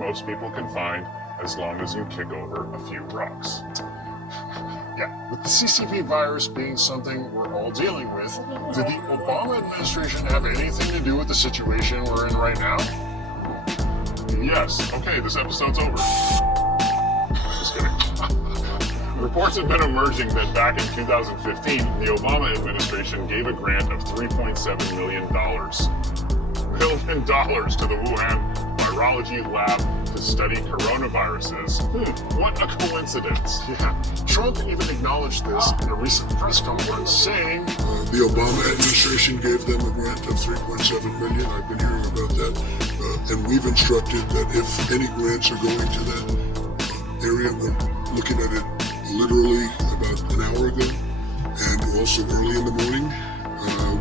most people can find as long as you kick over a few rocks. Yeah, with the CCP virus being something we're all dealing with, did the Obama administration have anything to do with the situation we're in right now? Yes. Okay, this episode's over. Just kidding. Reports have been emerging that back in 2015, the Obama administration gave a grant of $3.7 million to the Wuhan virology lab to study coronaviruses. What a coincidence. Yeah, Trump even acknowledged this in a recent press conference, saying, the Obama administration gave them a grant of $3.7 million. I've been hearing about that. And we've instructed that if any grants are going to that area, we're looking at it literally about an hour ago, and also early in the morning.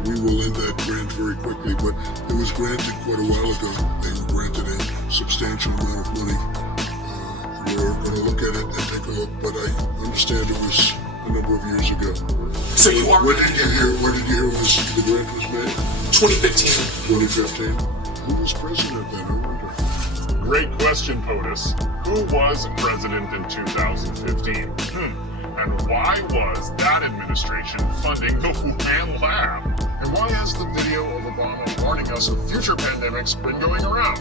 We will end that grant very quickly, but it was granted quite a while ago. They were granted a substantial amount of money. We're going to look at it and take a look, but I understand it was a number of years ago. So you are... When did you hear the grant was made? 2015. 2015? Who was president then, I wonder? Great question, POTUS. Who was president in 2015? And why was that administration funding the Wuhan lab? and why has the video of Obama warning us of future pandemics been going around?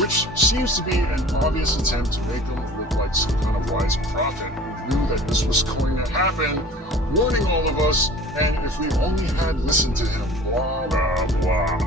Which seems to be an obvious attempt to make him look like some kind of wise prophet who knew that this was going to happen, warning all of us, and if we only had listened to him, blah, blah, blah.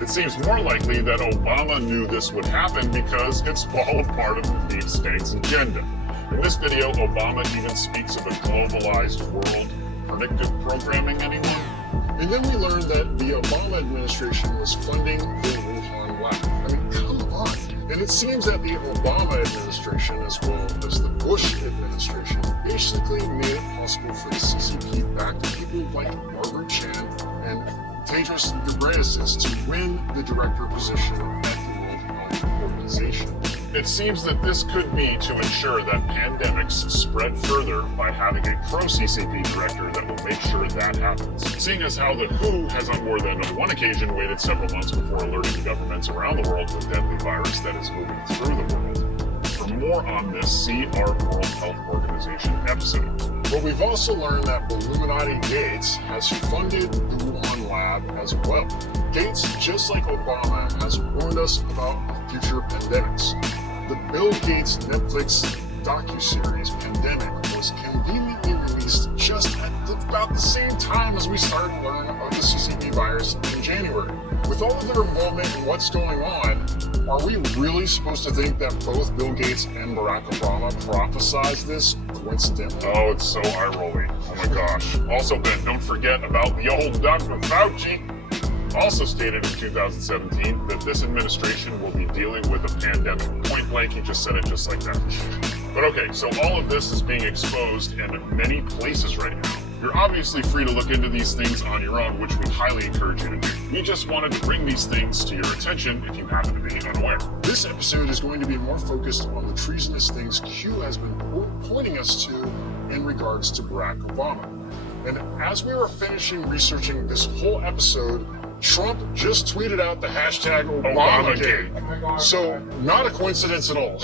It seems more likely that Obama knew this would happen because it's all a part of the deep state's agenda. In this video, Obama even speaks of a globalized world. Predictive programming, anyone? And then we learned that the Obama administration was funding the Wuhan lab. I mean, come on. And it seems that the Obama administration, as well as the Bush administration, basically made it possible for the CCP back to people like Margaret Chan and Tedros Ghebreyesus to win the director position at the World Health Organization. It seems that this could be to ensure that pandemics spread further by having a pro-CCP director that will make sure that happens. Seeing as how the WHO has on more than one occasion waited several months before alerting governments around the world to a deadly virus that is moving through the world. For more on this, see our World Health Organization episode. But we've also learned that Illuminati Gates has funded the Wuhan lab as well. Gates, just like Obama, has warned us about future pandemics. The Bill Gates Netflix docuseries Pandemic was conveniently released just at about the same time as we started learning about the CCP virus in January. With all of their involvement in what's going on, are we really supposed to think that both Bill Gates and Barack Obama prophesized this coincidentally? Oh, it's so eye-rolling. Oh my gosh. Also, Ben, don't forget about the old Dr. Fauci. Also stated in 2017 that this administration will be dealing with a pandemic. Point blank, he just said it just like that. But okay, so all of this is being exposed in many places right now. You're obviously free to look into these things on your own, which we highly encourage you to do. We just wanted to bring these things to your attention if you happen to be unaware. This episode is going to be more focused on the treasonous things Q has been pointing us to in regards to Barack Obama. And as we were finishing researching this whole episode, Trump just tweeted out the hashtag Obamagate. So, not a coincidence at all.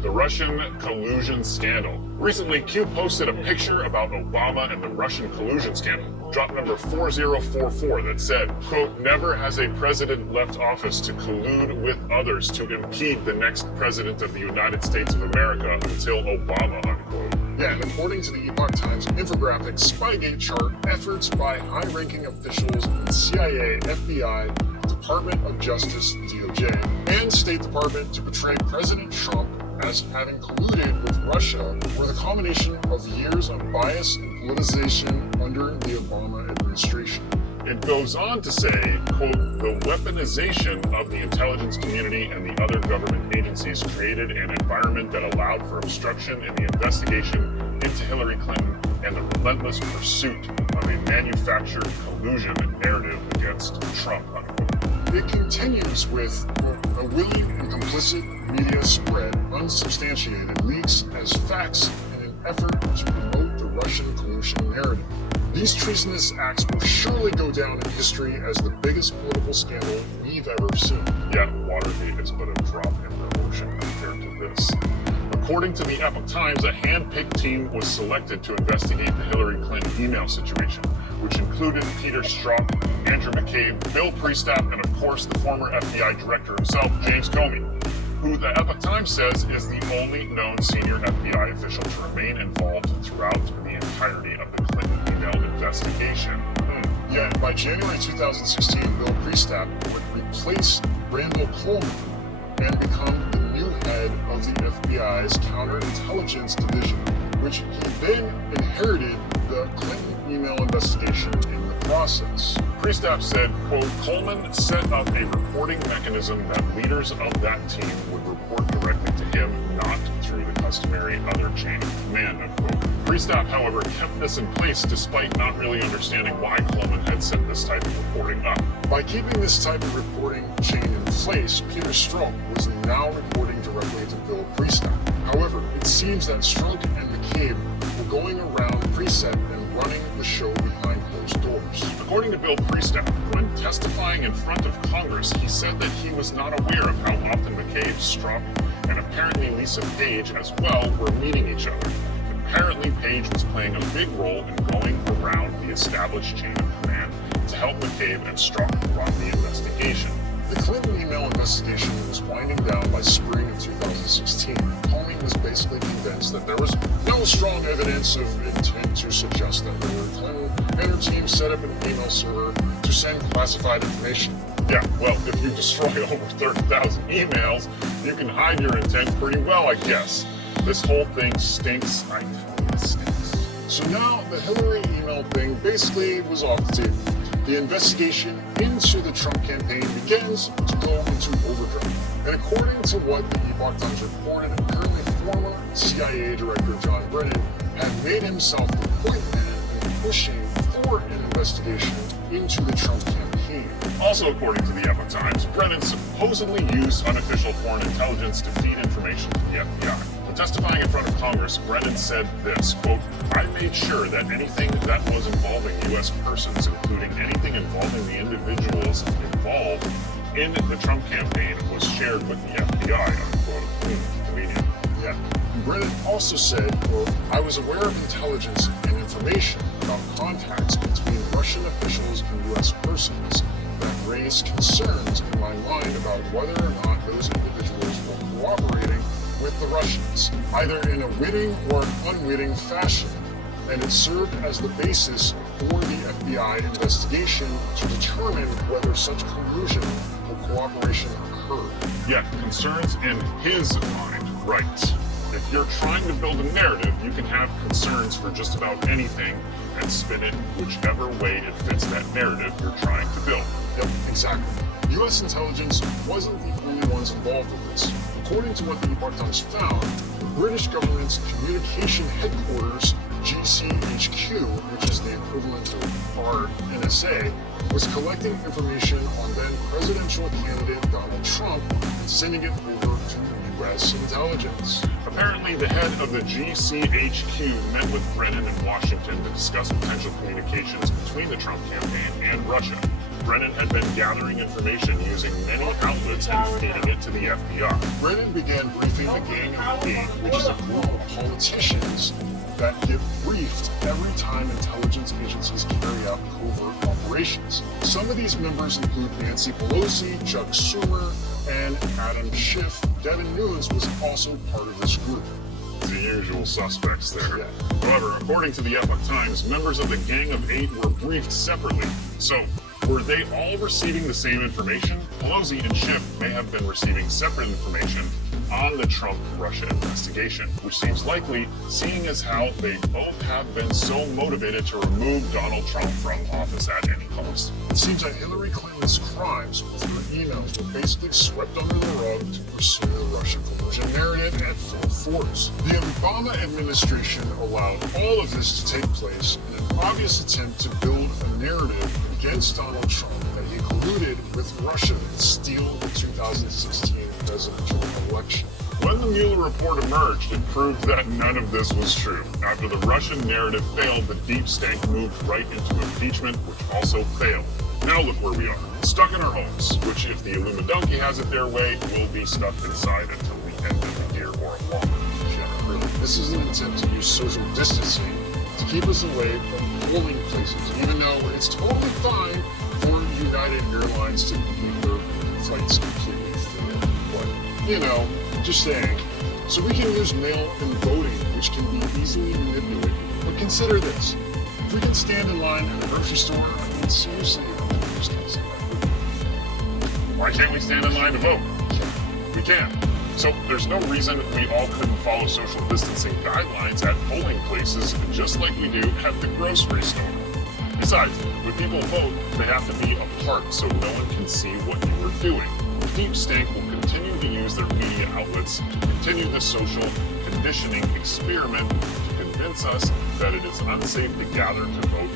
The Russian collusion scandal. Recently, Q posted a picture about Obama and the Russian collusion scandal. Drop number 4044 that said, quote, never has a president left office to collude with others to impede the next president of the United States of America until Obama, unquote. Yeah, and according to the Epoch Times infographic Spygate chart, efforts by high-ranking officials in CIA, FBI, Department of Justice, DOJ, and State Department to portray President Trump as having colluded with Russia were the combination of years of bias and politicization under the Obama administration. It goes on to say, quote, the weaponization of the intelligence community and the other government agencies created an environment that allowed for obstruction in the investigation into Hillary Clinton and the relentless pursuit of a manufactured collusion narrative against Trump, unquote. It continues with, quote, a willing and complicit media spread unsubstantiated leaks as facts in an effort to promote the Russian collusion narrative. These treasonous acts will surely go down in history as the biggest political scandal we've ever seen. Yet Watergate is but a drop in the ocean compared to this. According to the Epoch Times, a hand-picked team was selected to investigate the Hillary Clinton email situation, which included Peter Strzok, Andrew McCabe, Bill Priestap, and of course the former FBI director himself, James Comey, who the Epoch Times says is the only known senior FBI official to remain involved throughout the entirety of the Clinton email investigation. Yet by January 2016, Bill Priestap would replace Randall Coleman and become the new head of the FBI's counterintelligence division, which he then inherited the Clinton email investigation in the process. Priestap said, quote, Coleman set up a reporting mechanism that leaders of that team would report directly to him, not through the customary other chain of command, unquote. Priestap, however, kept this in place despite not really understanding why Coleman had set this type of reporting up. By keeping this type of reporting chain in place, Peter Strzok was now reporting directly to Bill Priestap. However, it seems that Strzok and McCabe were going around Priestap and running the show behind closed doors. According to Bill Priestap, when testifying in front of Congress, he said that he was not aware of how often McCabe, Strzok, and apparently Lisa Page as well were meeting each other. Apparently, Page was playing a big role in going around the established chain of command to help McCabe and Strzok run the investigation. The Clinton email investigation was winding down by spring of 2016. Comey was basically convinced that there was no strong evidence of intent to suggest that Hillary Clinton and her team set up an email server to send classified information. Yeah, well, if you destroy over 30,000 emails, you can hide your intent pretty well, I guess. This whole thing stinks. I tell you, it stinks. So now the Hillary email thing basically was off the table. The investigation into the Trump campaign begins to go into overdrive. And according to what the Epoch Times reported, apparently former CIA Director John Brennan had made himself the point man in pushing for an investigation into the Trump campaign. Also, according to the Epoch Times, Brennan supposedly used unofficial foreign intelligence to feed information to the FBI. When testifying in front of Congress, Brennan said this, quote, I made sure that anything that was involving U.S. persons, including anything involving the individuals involved in the Trump campaign, was shared with the FBI, unquote. Convenient. Yeah. Brennan also said, quote, I was aware of intelligence and information about contacts between Russian officials and U.S. persons that raised concerns in my mind about whether or not those individuals were cooperating with the Russians, either in a witting or unwitting fashion, and it served as the basis for the FBI investigation to determine whether such collusion or cooperation occurred. Yet, concerns in his mind, right. If you're trying to build a narrative, you can have concerns for just about anything and spin it whichever way it fits that narrative you're trying to build. Yep, exactly. U.S. intelligence wasn't the only ones involved with this. According to what the Epoch Times found, the British government's communication headquarters, GCHQ, which is the equivalent of our NSA, was collecting information on then presidential candidate Donald Trump and sending it over to U.S. intelligence. Apparently, the head of the GCHQ met with Brennan in Washington to discuss potential communications between the Trump campaign and Russia. Brennan had been gathering information using many outlets and feeding it to the FBI. Brennan began briefing the Gang of Eight, which is a group of politicians that get briefed every time intelligence agencies carry out covert operations. Some of these members include Nancy Pelosi, Chuck Schumer, and Adam Schiff. Devin Nunes was also part of this group. The usual suspects there. Yeah. However, according to the Epoch Times, members of the Gang of Eight were briefed separately. So, were they all receiving the same information? Pelosi and Schiff may have been receiving separate information on the Trump-Russia investigation, which seems likely, seeing as how they both have been so motivated to remove Donald Trump from office at any cost. It seems that Hillary Clinton's crimes with her emails were basically swept under the rug to pursue the Russia collusion narrative at full force. The Obama administration allowed all of this to take place in an obvious attempt to build a narrative against Donald Trump that he colluded with Russia to steal the 2016 presidential election. When the Mueller report emerged, it proved that none of this was true. After the Russian narrative failed, the deep state moved right into impeachment, which also failed. Now look where we are, stuck in our homes, which if the Illuminati has it their way, we'll be stuck inside until the end of the year or longer. Yeah, really. This is an attempt to use social distancing to keep us away from polling places, even though it's totally fine for United Airlines to keep their flights completely full. But, you know, just saying. So we can use mail-in voting, which can be easily manipulated. But consider this. If we can stand in line at a grocery store, I mean, seriously, I just can't say that. Why can't we stand in line to vote? We can. So there's no reason we all couldn't follow social distancing guidelines at polling places just like we do at the grocery store. Besides, when people vote, they have to be apart so no one can see what you are doing. The deep state will continue to use their media outlets to continue this social conditioning experiment to convince us that it is unsafe to gather to vote